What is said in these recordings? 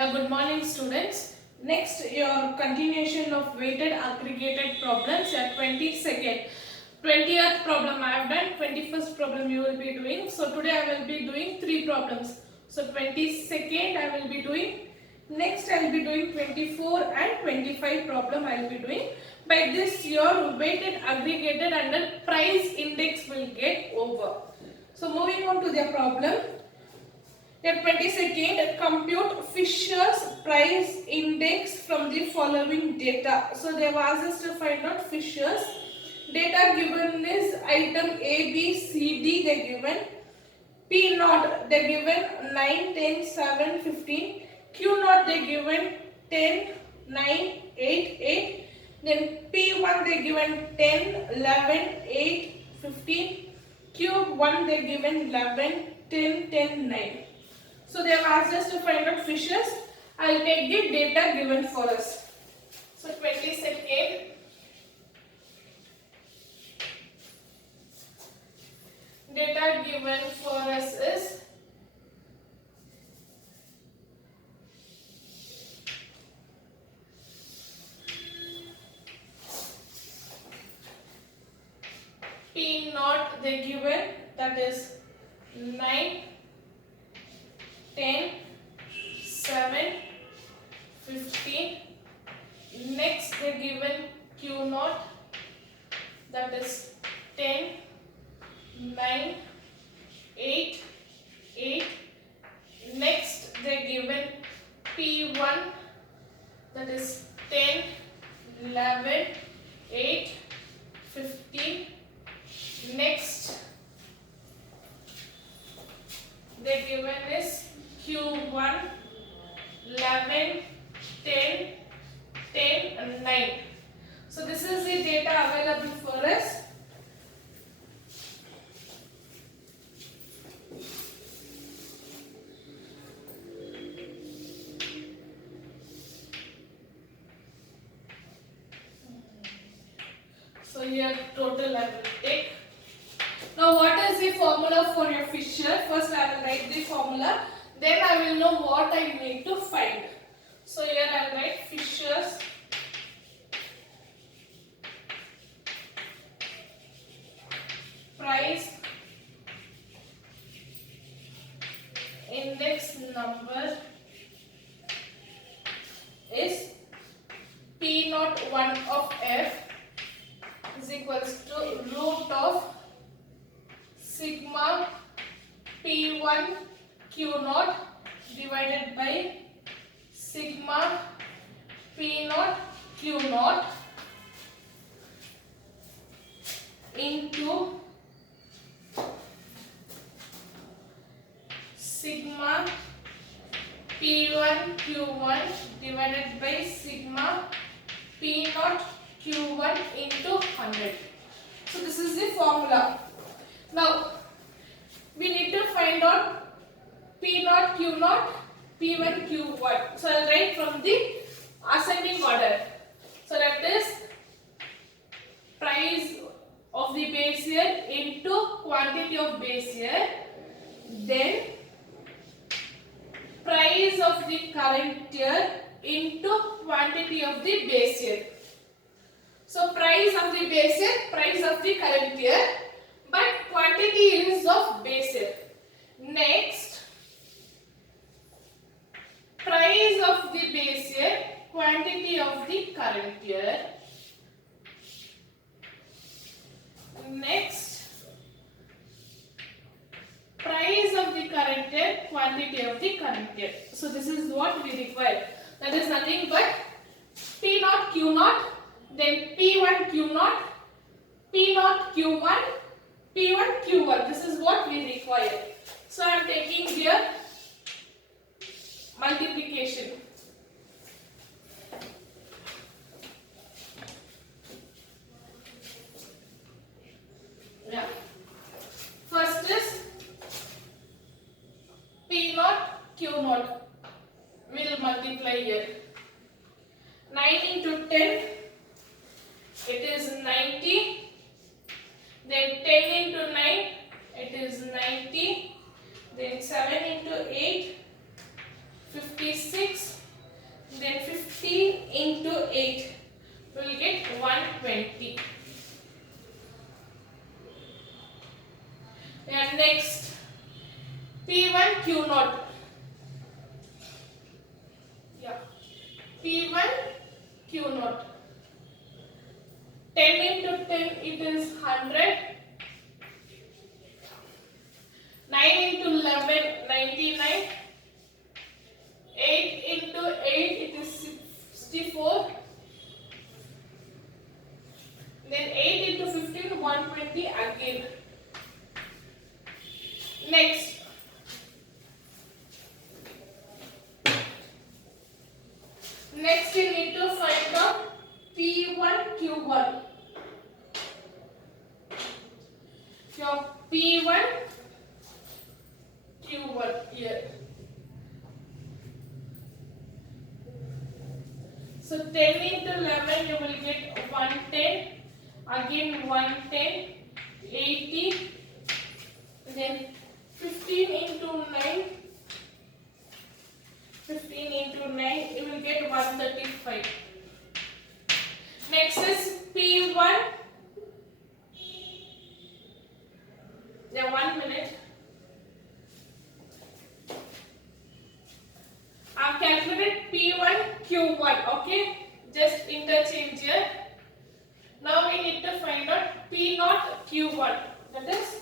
Good morning, students. Next, your continuation of weighted aggregated problems. Your 22nd, 20th problem I have done. 21st problem you will be doing. So today I will be doing 3 problems. So 22nd I will be doing. Next I will be doing 24 and 25 problem I will be doing. By this your weighted aggregated under price index will get over. So moving on to the problem. Your 22nd, compute Fisher's price index from the following data. So they have asked us to find out Fisher's data. Given is item A, B, C, D. They given P naught. They given 9, 10, 7, 15. Q naught they given 10, 9, 8, 8. Then P1 they given 10, 11, 8, 15. Q1 they given 11, 10, 10, 9. So they have asked us to find out Fisher's. I will take the data given for us. So 22nd. Data given for us is P naught they given, that is 9, 10, 7, 15. Next they given Q naught, that is 10, 9, 8, 8. Next they given P1, that is 10, 11, 8, 15. Next they given is Q1, 11, 10, 10 and 9. So this is the data available for us. So here total I will take. Now what is the formula for your Fisher? First I will write the formula. Then I will know what I need to find. So here I will write Fisher's price index number is P naught 1 of F is equals to root of sigma P1 Q naught divided by sigma P naught Q naught into sigma P1 Q1 divided by sigma P naught Q1 into 100. So this is the formula. Now we need to find out P naught Q naught P1 Q1. So I will write from the ascending order. So that is price of the base year into quantity of base year, then price of the current year into quantity of the base year. So price of the base year, price of the current year, but quantity is of base year. Next, price of the base year, quantity of the current year. Next, price of the current year, quantity of the current year. So this is what we require. That is nothing but P naught Q naught, then P1 Q naught, P naught Q1, P1 Q1. This is what we require. So I am taking here multiplication. Yeah. First is P naught Q naught. Will multiply here. 9 into 10, it is 90. Then 10 into 9, it is 90. Then 7 into 8, 56. Then 15 into 8 we will get 120. And next P1 Q0. Yeah. P1 Q0. 10 into 10 it is 100. 9 into 11 99. 8 into 8 it is 64. Then 8 into 15 120 again. Next you need to find out P1 Q1. Your P1 Q1 here. So 10 into 11 you will get 110, again 110, 80, then 15 into 9, 15 into 9 you will get 135. Next is P1. Yeah, 1 minute. I have calculated P1 Q1. Okay, just interchange here. Now we need to find out P0 Q1. That is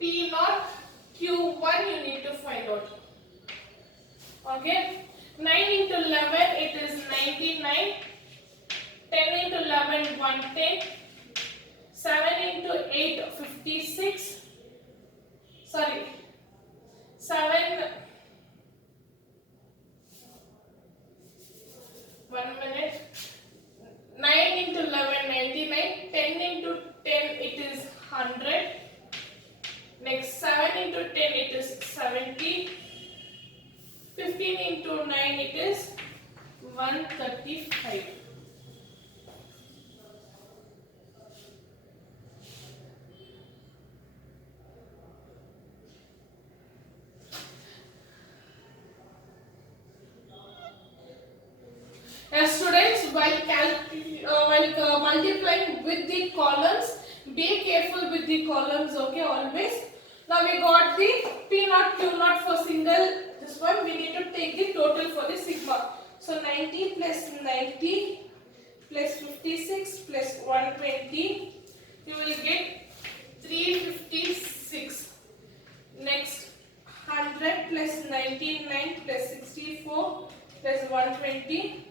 P0 Q1 you need to find out. Okay, 9 into 11 it is 99. 10 into 11 110. 7 into 8 56. Sorry, 7. 1 minute. 9 into 11 99. 10 into 10 it is 100. Next 7 into 10 it is 70. 15 into 9 it is 135. Students, while multiplying with the columns, be careful with the columns, okay, always. Now we got the P0 Q0 for single. This one we need to take the total for the sigma. So 90 plus 90 plus 56 plus 120, you will get 356. Next 100 plus 99 plus 64 plus 120,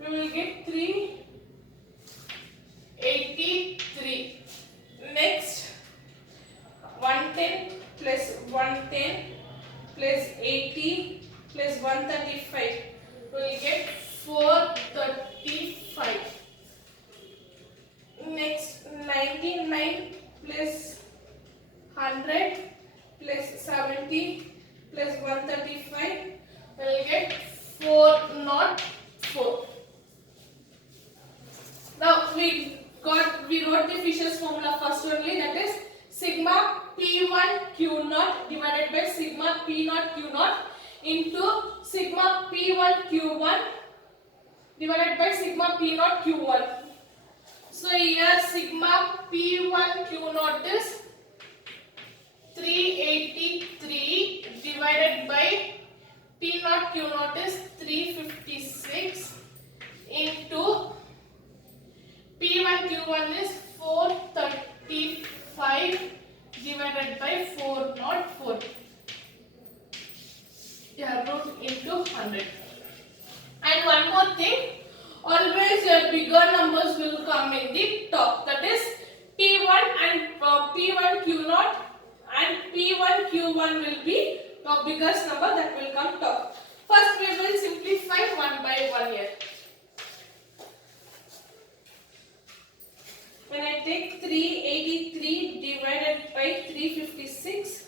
we will get 383. Next 110 plus 110 plus 80 plus 135, we will get 435. Next 99 plus 100 plus 70 plus 135, we will get 404. Now we wrote the Fisher's formula first only, that is sigma P1 Q0 divided by sigma P0 Q0 into sigma P1 Q1 divided by sigma P0 Q1. So here sigma P1 Q0 is 383 divided by P0 Q0 is 356 into P1 Q1 is 435 divided by 404. Yeah, root into 100. And one more thing, always bigger numbers will come in the top. That is P1 and P1 Q0 and P1 Q1 will be the biggest number that will come top. First we will simplify one by one here. When I take 383 divided by 356,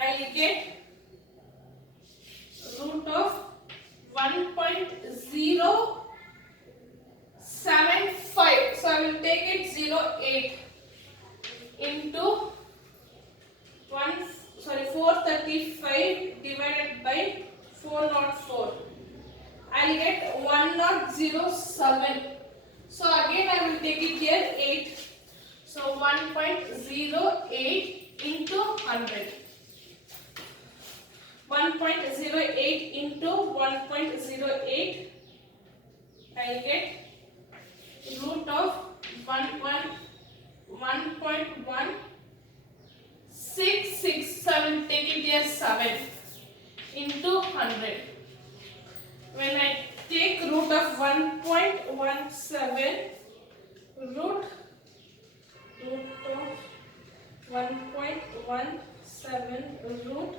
I will get root of 1.075. So I will take it 08 into 435 divided by 404. 1.07. So again I will take it here 8. So 1.08 into 100. 1.08 into 1.08, I will get root of 1.1667, take it here 7 into 100. When I take root of 1.17, root of 1.17 root,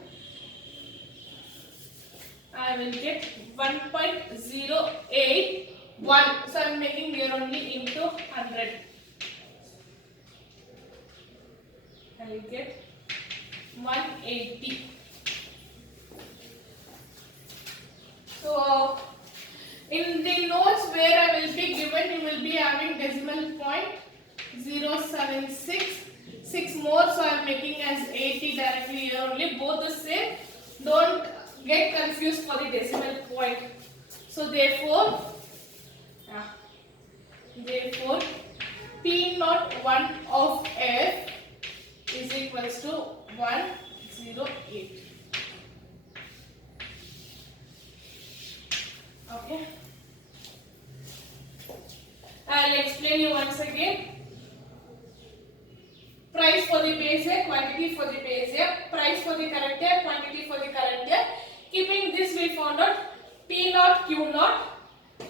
I will get 1.081. So I am making here only into 100. I will get 180. So in the notes where I will be given, you will be having decimal point 076, 6 more, so I am making as 80 directly here only, both the same. Don't get confused for the decimal point. So therefore P01 of F is equals to 108. Okay. I will explain you once again. Price for the base year, quantity for the base year, price for the current year, quantity for the current year. Keeping this, we found out P0 Q0,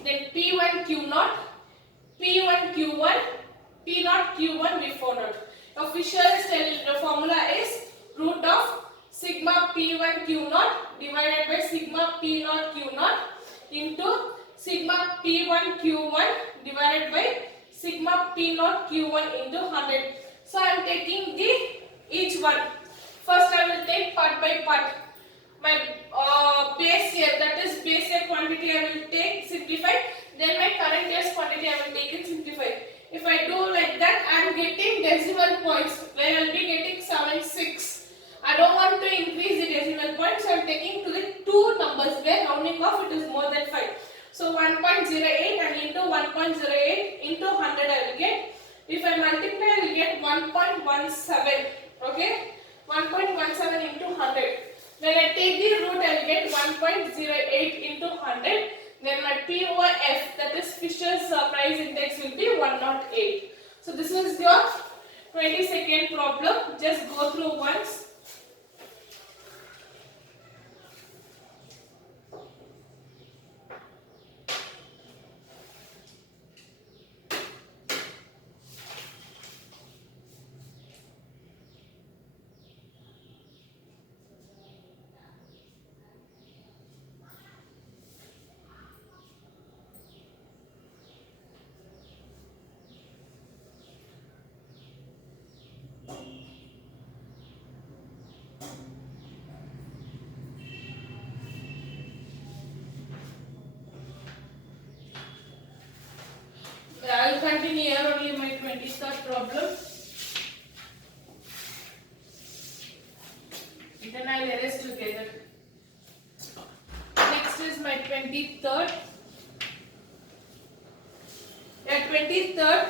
then P1 Q0, P1 Q1, P0 Q1 we found out. Official formula is root of sigma P1 Q0 divided by sigma P0 Q0 into sigma P1 Q1 divided by sigma P0 Q1 into 100. So I am taking each one. First I will take part by part. My base year, that is base year quantity, I will take simplify. Then my current year's quantity, I will take it simplify. If I do like that, I am getting decimal points where I will be getting 76. I don't want to increase the decimal points, so I am taking to the two numbers where rounding off it is more than 5. So 1.08 and into 1.08 into 100 I will get. If I multiply, I will get 1.17. Okay, 1.17 into 100. When I take the root, I will get 1.08 into 100. Then my P over F, that is Fisher's price index, will be 108. So this is your 22nd problem. Just go through once. I will continue here only my 23rd problem. Then I will erase together. Next is my 23rd. At 23rd,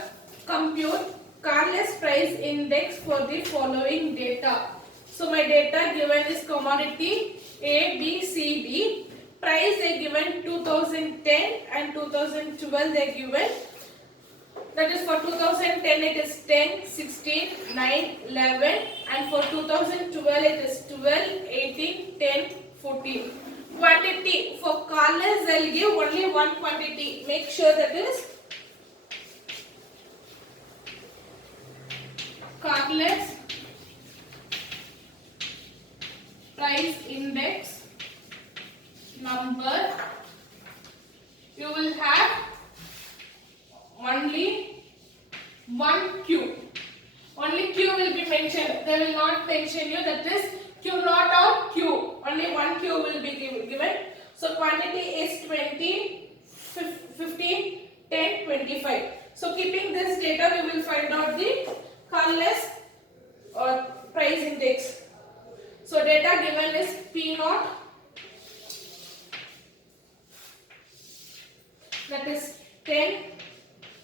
compute Carless price index for the following data. So my data given is commodity A, B, C, D. Price they given 2010 and 2012 they given. That is for 2010 it is 10, 16, 9, 11 and for 2012 it is 12, 18, 10, 14. Quantity for Carless I will give only one quantity. Make sure that is Carless price index number. You will have only one Q. Only Q will be mentioned. They will not mention you, that is Q not or Q. Only one Q will be given. So quantity is 20, 15, 10, 25. So keeping this data, we will find out the Carless price index. So data given is P0, that is 10,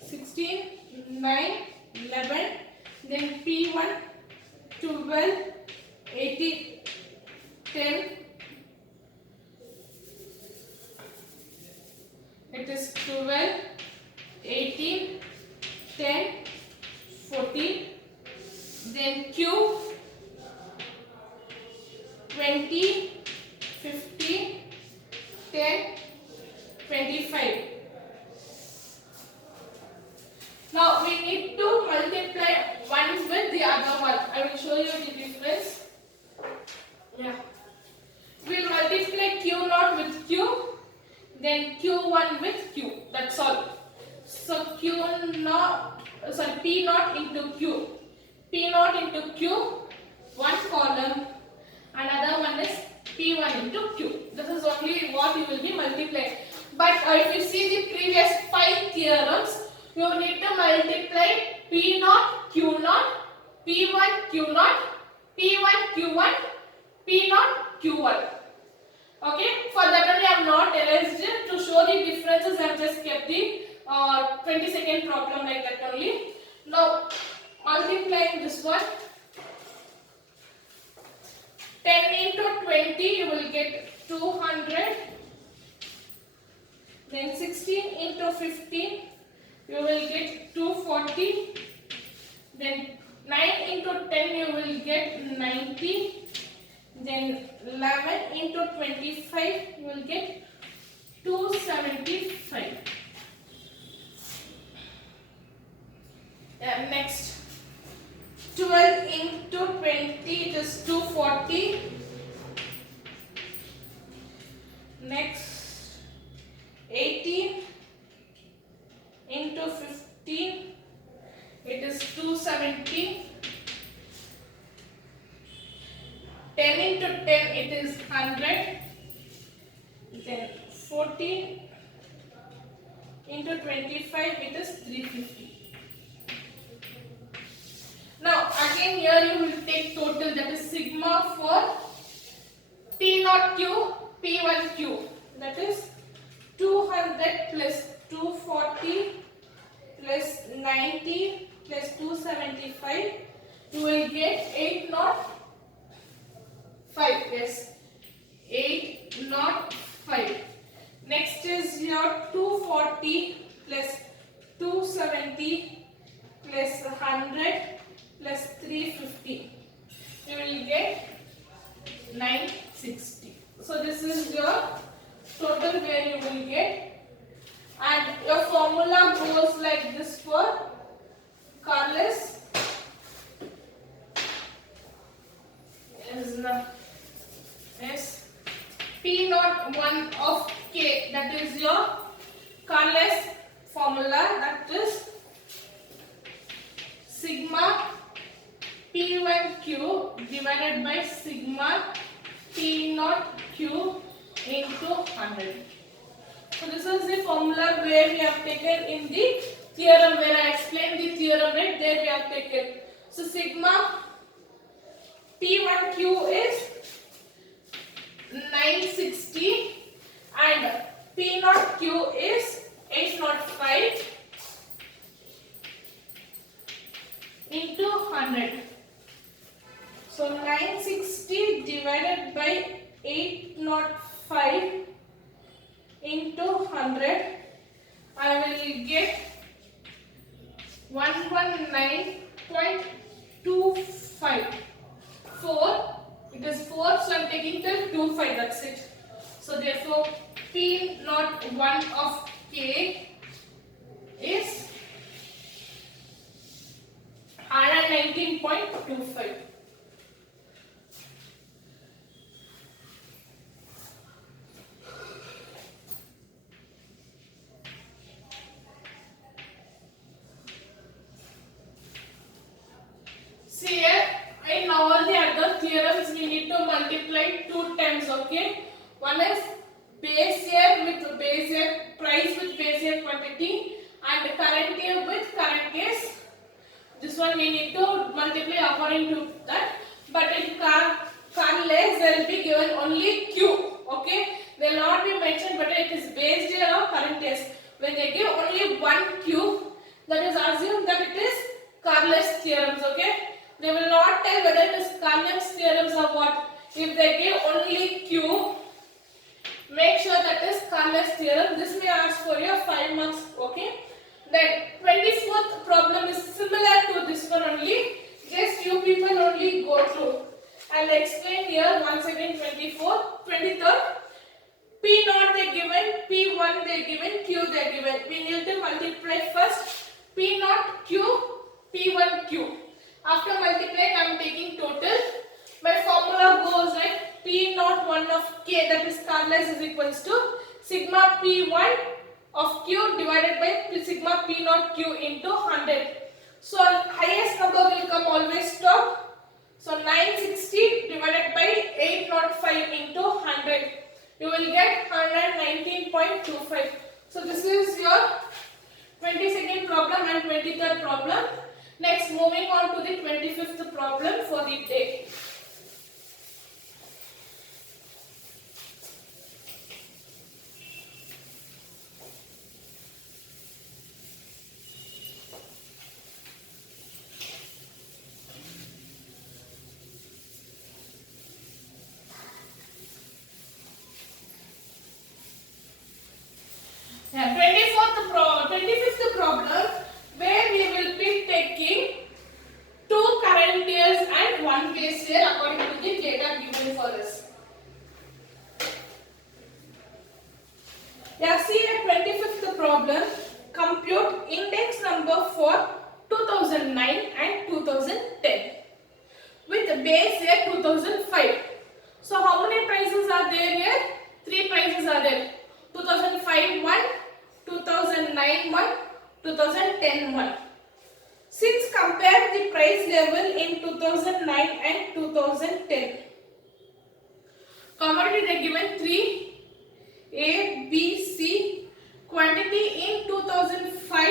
16, 9, 11, then P1, 12, 18, 10, it is 12, 18, 10, 14, then Q, 20, 15, 10, 25. Now we need to multiply one with the other one. I will show you the difference. Yeah. We will multiply Q0 with Q, then Q1 with Q. That's all. So P0 into Q. P0 into Q, one column. Another one is P1 into Q. This is only what you will be multiplying. But if you see the previous 5 theorems, you need to multiply P0, Q0, P1, Q0, P1, Q1, P0, Q1. Okay, for that only I have not erased it. To show the differences, I have just kept the 20-second problem like that only. Now, multiplying this one, 10 into 20, you will get 200. Then 16 into 15, you will get 240. Then 9 into 10, you will get 90. Then 11 into 25, you will get 275. Next, 12 into 20, it is 240. Next, 18 into 15, it is 270. 10 into 10, it is 100. Then 14 into 25, it is 350. Now again here you will take total, that is sigma for P0Q, P1Q, that is 200 plus 240 plus 90 plus 275, you will get 805. Yes, 805. Next is your 240 plus 270 plus 100 plus 350. You will get 960. So this is your total where you will get, and your formula goes like this for Corliss. Is P0 1 of K, that is your Corliss formula, that is sigma P1Q divided by sigma P0Q into 100. So this is the formula where we have taken in the theorem, where I explained the theorem, right? There we have taken. So sigma P1Q is 960 and P0Q is 805 into 100. So 960 divided by 805 into 100, I will get 119.25. 4, it is 4, so I am taking till 25, that's it. So therefore P01 of K is 119.25. See here, in all the other theorems we need to multiply 2 times, okay? One is base year with base year, price with base year quantity, and current year with current years. This one we need to multiply according to that. But in Corliss there will be given only Q, okay? They will not be mentioned whether it is base year or current years. When when they give only one Q, that is assume that it is Carnot's theorems. Okay, they will not tell whether it is Carnot's theorems or what. If they give only Q, make sure that is Carnot's theorem. This may ask for your 5 marks. Okay. Then 24th problem is similar to this one only. Just you people only go through. I'll explain here once again. 23rd. P naught they given, P1 they given, Q they given. We need to multiply first. P naught Q, P1 Q. After multiplying, I am taking total. My formula goes like P naught 1 of K, that is Carnot's, is equals to sigma P1 of Q divided by sigma P naught Q into 100. So highest number will come always top. So 960 divided by 805 into 100. You will get 119.25. So this is your 22nd problem and 23rd problem. Next, moving on to the 25th problem for the day. Yeah, 25th problem, where we will be taking 2 current years and 1 base year according to the data given for us. Yeah, see the 25th problem, compute index number for 2009 and 2010 with base year 2005. So how many prices are there here? 3 prices are there. 2005 1, 2009 1, 2010 1. Since compare the price level in 2009 and 2010. Commodity they given 3, A, B, C. Quantity in 2005,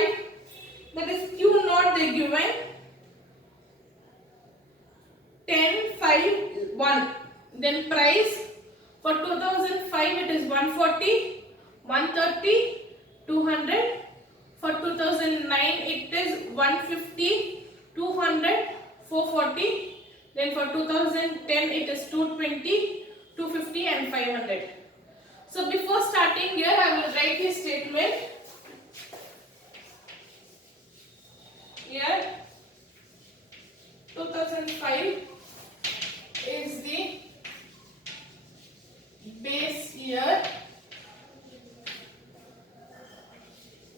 that is Q naught they given 10, 5, 1. Then price for 2005 it is 140. 130, 200. For 2009 it is 150, 200, 440. Then for 2010 it is 220, 250 and 500. So before starting here I will write the statement. Here 2005 is the base year.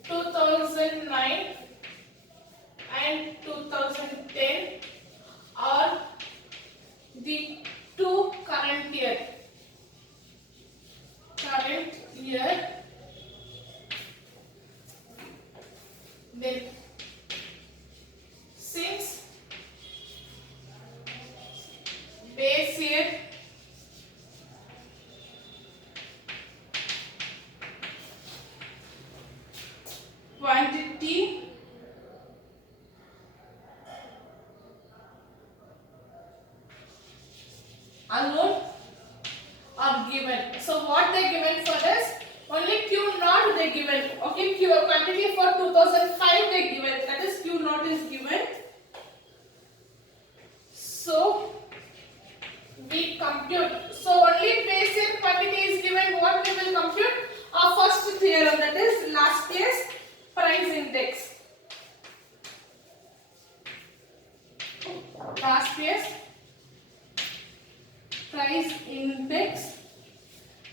2009 and 2010 are the 2 current year. Then since base year quantity alone are given. So what they given for us? Only Q naught they given. Okay, Q quantity for 2005 they given. That is Q naught is given. So we compute. So only base year quantity is given. What we will compute? Our first theorem, that is last year's price index. Last year's price index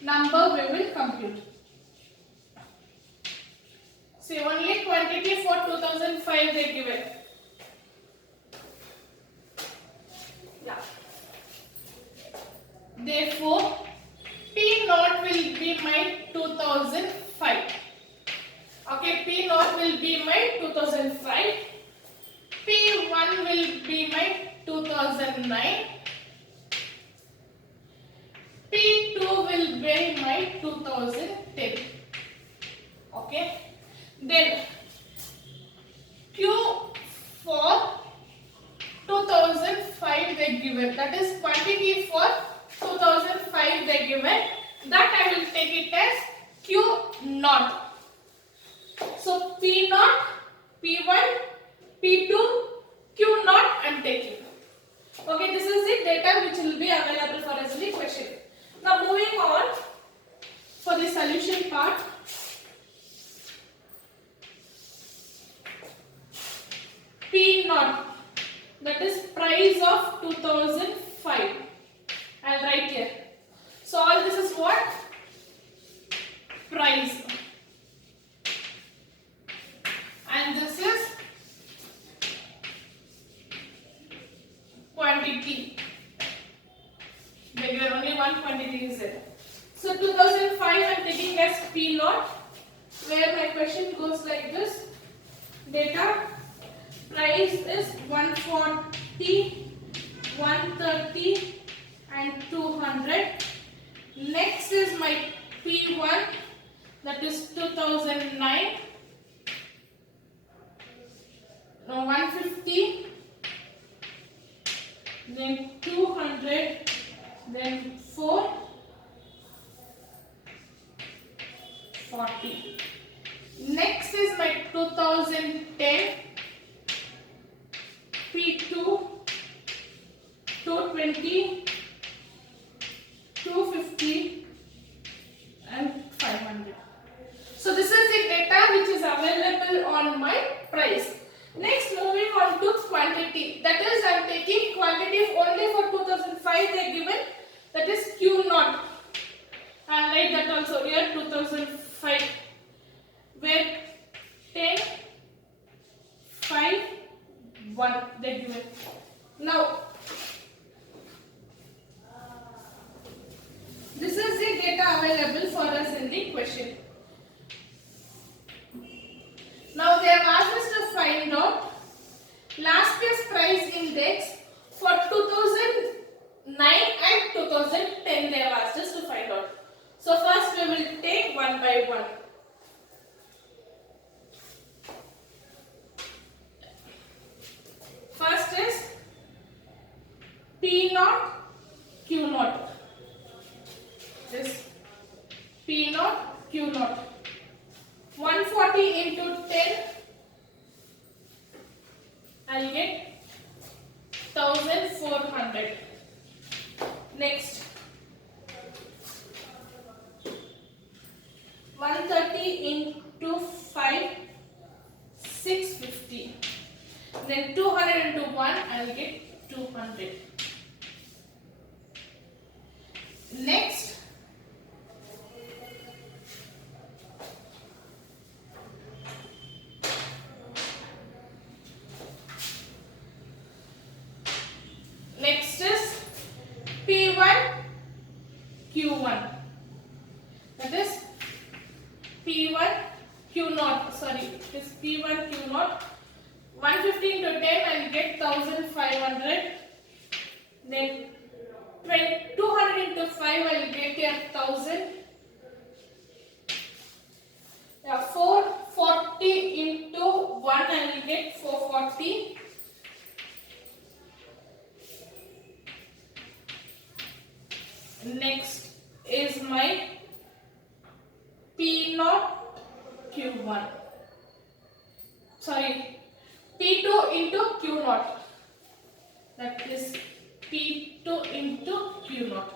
number we will compute. See, only quantity for 2005 they given. Yeah. Therefore, P naught will be my 2005. Okay, P naught will be my 2005. P1 will be my 2009. P2 will be my 2010. Okay. Then Q for 2005 they given. That is quantity for 2005 they given. That I will take it as Q naught. So P naught, P1, P2, Q naught I am taking. Okay, this is the data which will be available for us in the question. Now moving on for the solution part. P naught, that is price of 2005. I will write here. So all this is what? Price. And this is quantity. Because only one quantity is there. So 2005 I am taking as P naught, where my question goes like this. Data price is 140, 130 and 200. Next is my P1, that is 2009, 150, then 200, then 440. Next is my 2010, P2, 220, 250 and 500. So this is the data which is available on my price. Next, moving on to quantity. That is, I am taking quantity only for 2005 they are given. That is Q naught. I will write that also here, 2005. Where 10, 5, 1 they are given. Now, this is the data available for us in the question. Now they have asked us to find out last year's price index for 2009 and 2010 they have asked us to find out. So first we will take one by one. First is P naught, Q naught. This P naught, Q naught. 140 into 10, I will get 1400. Next, 130 into 5, 650. Then 200 into 1, I will get 200. Next, is P1, Q1. That is P1, Q naught. Sorry, it is P1, Q naught. 150 into 10, I will get 1500. Then 200 into 5, I will get here 1000. 440 into 1, I will get 440. Next is my P naught, Q1. Sorry, P2 into Q naught. That is P2 into Q naught.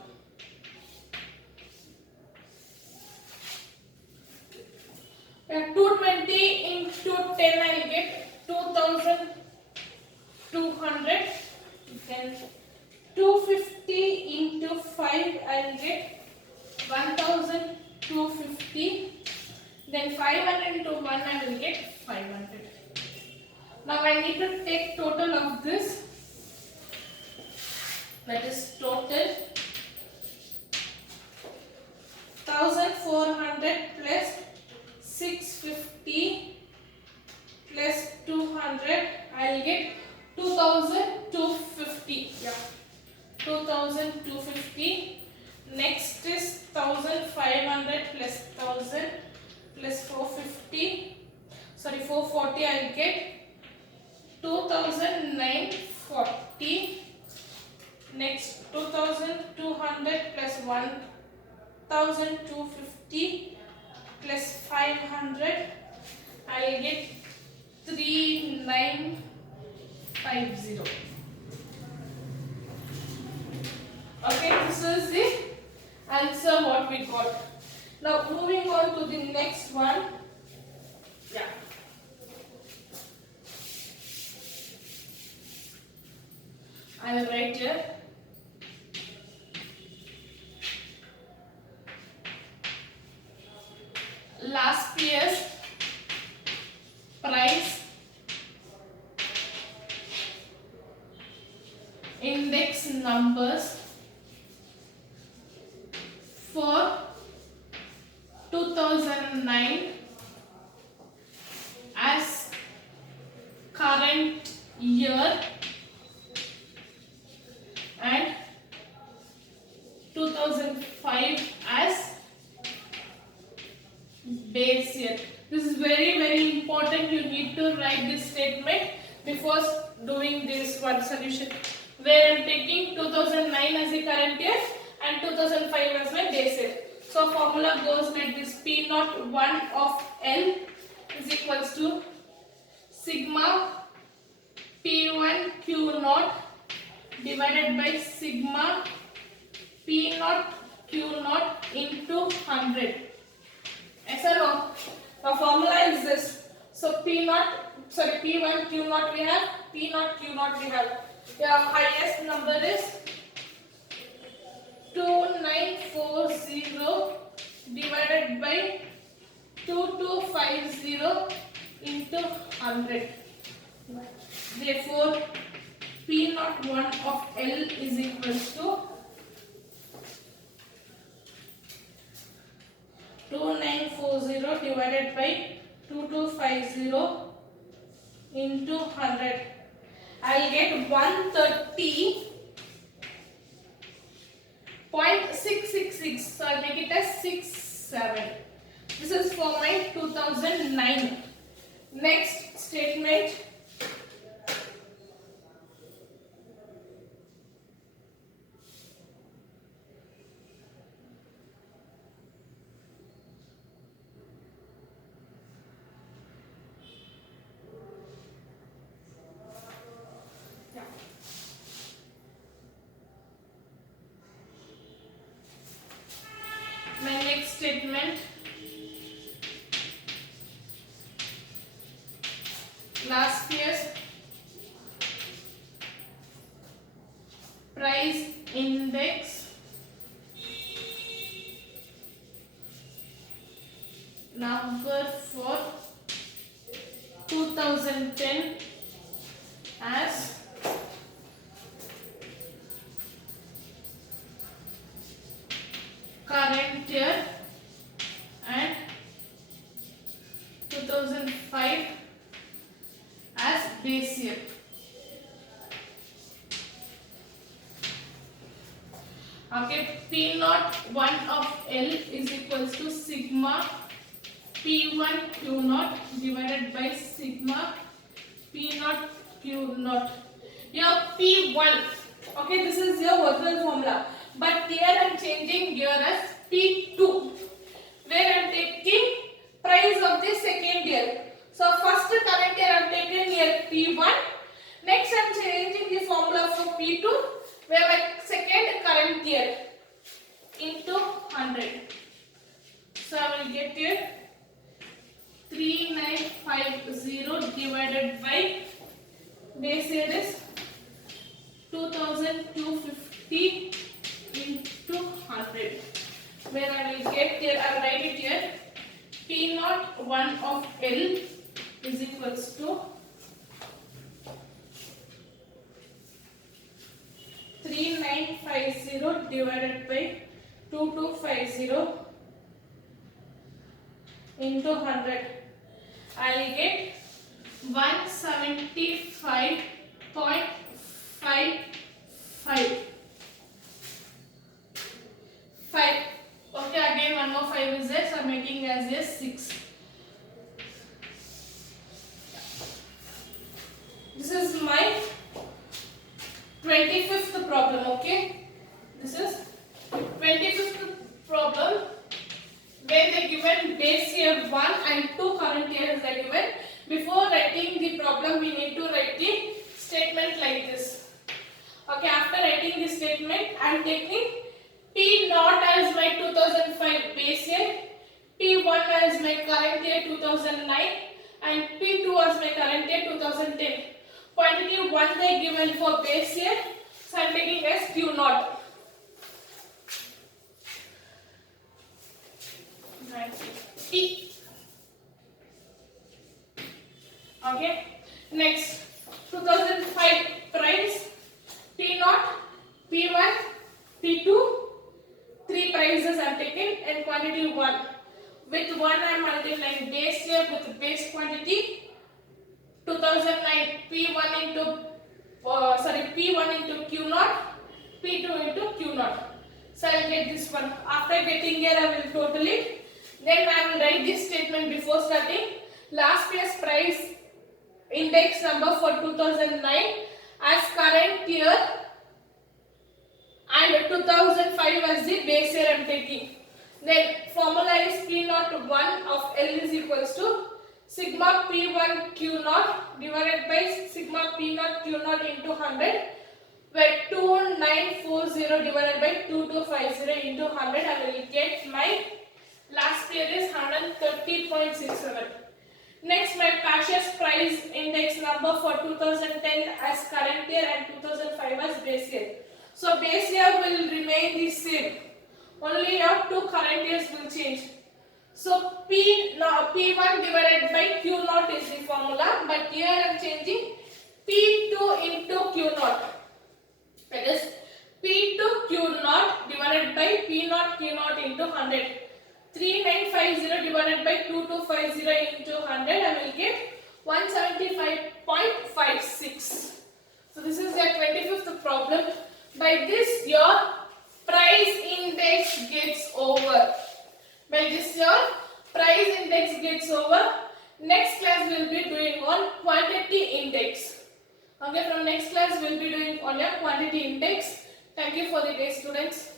And 220 into 10, I will get 2200. Then 250 into 5, I will get 1250. Then 500 into 1, I will get 500. Now I need to take total of this. That is total 1400 plus 650 plus 200. I will get 2250. Yeah. 2250. Next is 1500 plus 1000 plus 450. Sorry, 440. I will get 2940. Next 2200 plus 1250 plus 500. I I'll get 3950. Okay, this is the answer what we got. Now moving on to the next one. Yeah. I will write here. Last year's price index numbers for 2009 as current year and 2005 as base year. This is very important. You need to write this statement before doing this one solution, where I am taking 2009 as the current year and 2005 as my base year. So formula goes like this: P naught 1 of L is equals to sigma P1 Q naught divided by sigma P naught Q naught into 100. Yes or no? The formula is this. So P1 Q naught we have, P naught Q naught we have. The highest number is 2940 divided by 2250 into 100. Therefore, P naught 1 of L is equals to 2940 divided by 2250 into 100. I'll get 130.666. So I'll make it as 67. This is for my 2009. Next statement. My next statement, last year's price index number for 2010 as current year and 2005 as base year. Okay, P naught 1 of L is equals to sigma P1 Q naught divided by sigma P naught Q naught. Your P1, okay, this is your original formula, but here I am changing here as P2, where I am taking price of the second year. So first current year I am taking here P1. Next I am changing the formula for P2, where my second current year into 100. So I will get here 3950 divided by base year is 2250 into 100, where I will get here, I will write it here, P naught 1 of L is equals to 3950 divided by 2250 into 100. I will get 175.55. 5. Okay, again one more 5 is there, so I am making as a 6. This is my 25th problem, okay? This is 25th problem, where they given base year 1 and 2 current years are given. Before writing the problem, we need to write the statement like this. Okay, after writing the statement, I am taking P naught as my 2005 base year, P1 as my current year 2009 and P2 as my current year 2010. Quantity 1 they given for base year, so I am taking as Q naught. P. Okay, next 2005 price P naught, P1, P2, 3 prices I am taking and quantity 1. With 1 I am multiplying base year with base quantity 2009 P1 into P1 into Q naught, P2 into Q naught. So I will get this one. After getting here I will total it. Then I will write this statement before starting. Last year's price index number for 2009 as current year and 2005 as the base year I am taking. Then formula is P naught 1 of L is equals to sigma P1 Q naught divided by sigma P naught Q naught into 100, where 2940 divided by 2250 into 100 I will get my last year is 130.67. Next, my Pasha's price index number for 2010 as current year and 2005 as base year. So base year will remain the same. Only your 2 current years will change. So P1 divided by Q naught is the formula, but here I am changing P2 into Q naught. That is P2 Q naught divided by P naught Q naught into 100. 3950 divided by 2250 into 100, I will get 175.56. So this is your 25th problem. By this your price index gets over. By this your price index gets over. Next class we will be doing on quantity index. Okay, from next class we will be doing on your quantity index. Thank you for the day, students.